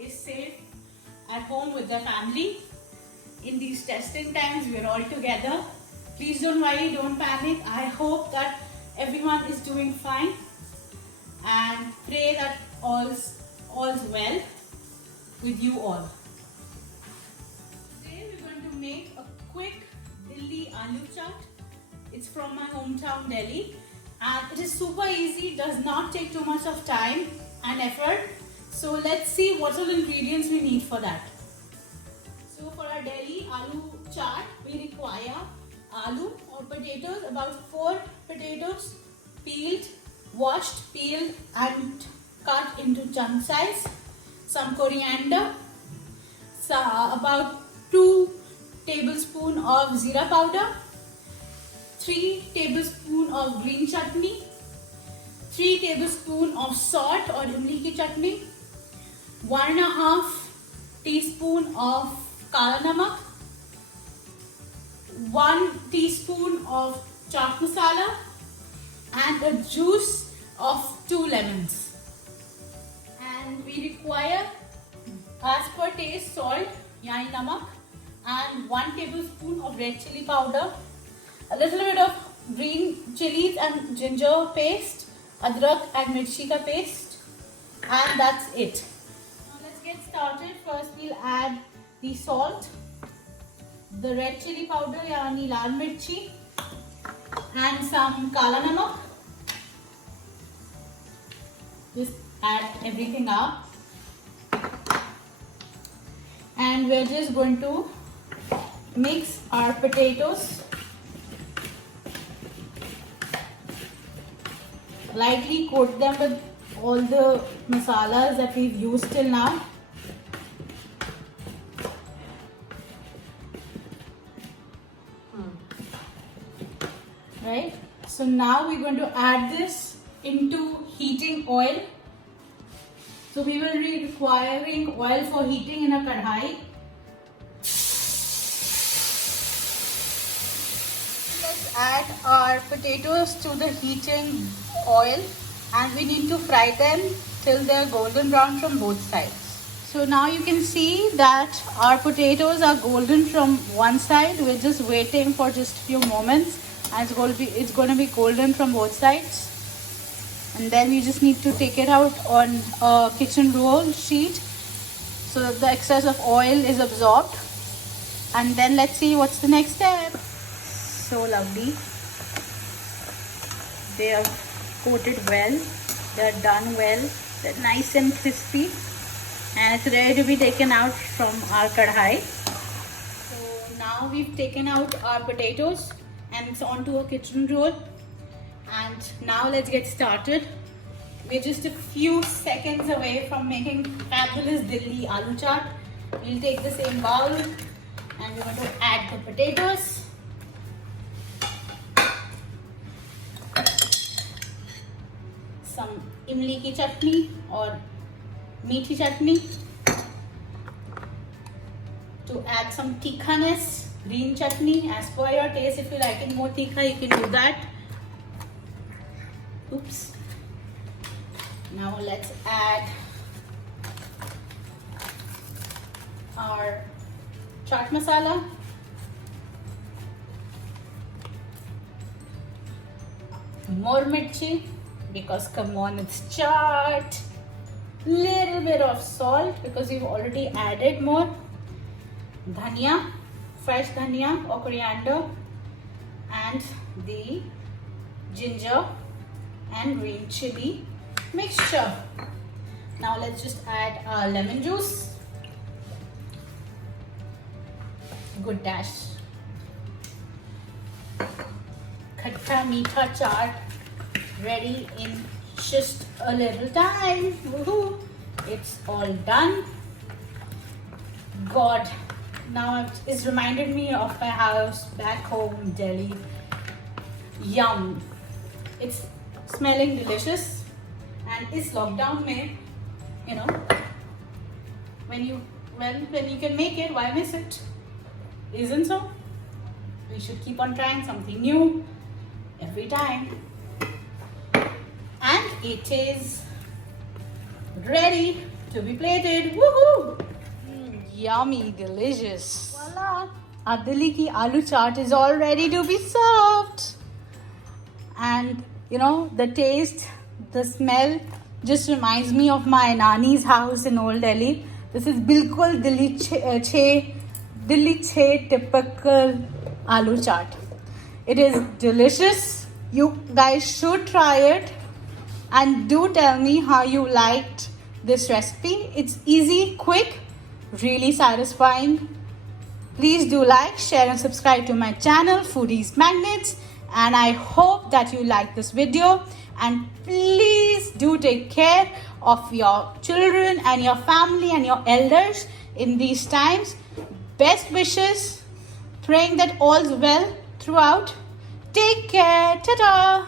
is safe at home with their family. In these testing times, we're all together. Please don't worry, don't panic. I hope that everyone is doing fine and pray that all's well with you all. Today we're going to make a quick Delhi aloo chaat. It's from my hometown Delhi and it is super easy, does not take too much of time and effort. So let's see what all ingredients we need for that. So for our Delhi aloo chaat, we require aloo or potatoes, about 4 potatoes, peeled, washed, peeled and cut into chunk size, some coriander, about 2 tablespoons of jeera powder, 3 tablespoons of green chutney, 3 tablespoons of salt or imli ki chutney, 1.5 teaspoon of kala namak, 1 teaspoon of chaat masala and a juice of 2 lemons. And we require as per taste salt, yani namak, and 1 tablespoon of red chili powder, a little bit of green chilies and ginger paste, adrak and mirchi ka paste, and that's it. Now let's get started. First we'll add the salt, the red chili powder yani lal mirchi, and some kala namak. Just add everything up and we're just going to mix our potatoes, lightly coat them with all the masalas that we've used till now. Right, so now we're going to add this into heating oil. So we will be requiring oil for heating in a kadhai. Let's add our potatoes to the heating oil and we need to fry them till they're golden brown from both sides. So now you can see that our potatoes are golden from one side. We're just waiting for just a few moments and it's going to be golden from both sides. And then we just need to take it out on a kitchen roll sheet so that the excess of oil is absorbed. And then let's see what's the next step. So lovely. They are coated well. They are done well. They're nice and crispy. And it's ready to be taken out from our kadhai. So now we've taken out our potatoes and it's onto a kitchen roll. And now let's get started. We're just a few seconds away from making fabulous Delhi aloo chaat. We'll take the same bowl and we're going to add the potatoes. Some imli ki chutney or meaty chutney. To add some tikhaness, green chutney as per your taste. If you like it more tikha, you can do that. Oops. Now let's add our chaat masala. More mirchi because come on, it's chaat. Little bit of salt because we've already added more. Dhania, fresh dhania or coriander, and the ginger and green chili mixture. Now let's just add our lemon juice. Good dash. Khatta meetha chaat ready in just a little time. Woohoo! It's all done. God, now it's reminded me of my house back home, Delhi. Yum! It's smelling delicious, and this lockdown mein, you know, when you can make it, why miss it? Isn't so? We should keep on trying something new every time. And it is ready. to be plated. Woohoo! Yummy, delicious. Voila! Our Delhi ki aloo chaat is all ready to be served. And you know, the taste, the smell just reminds me of my Nani's house in Old Delhi. This is bilkul Delhi che typical aloo chaat. It is delicious. You guys should try it and do tell me how you liked this recipe. It's easy, quick, really satisfying. Please do like, share and subscribe to my channel Foodies Magnets, and I hope that you like this video, and please do take care of your children and your family and your elders in these times. Best wishes, praying that all's well throughout. Take care. Ta-da.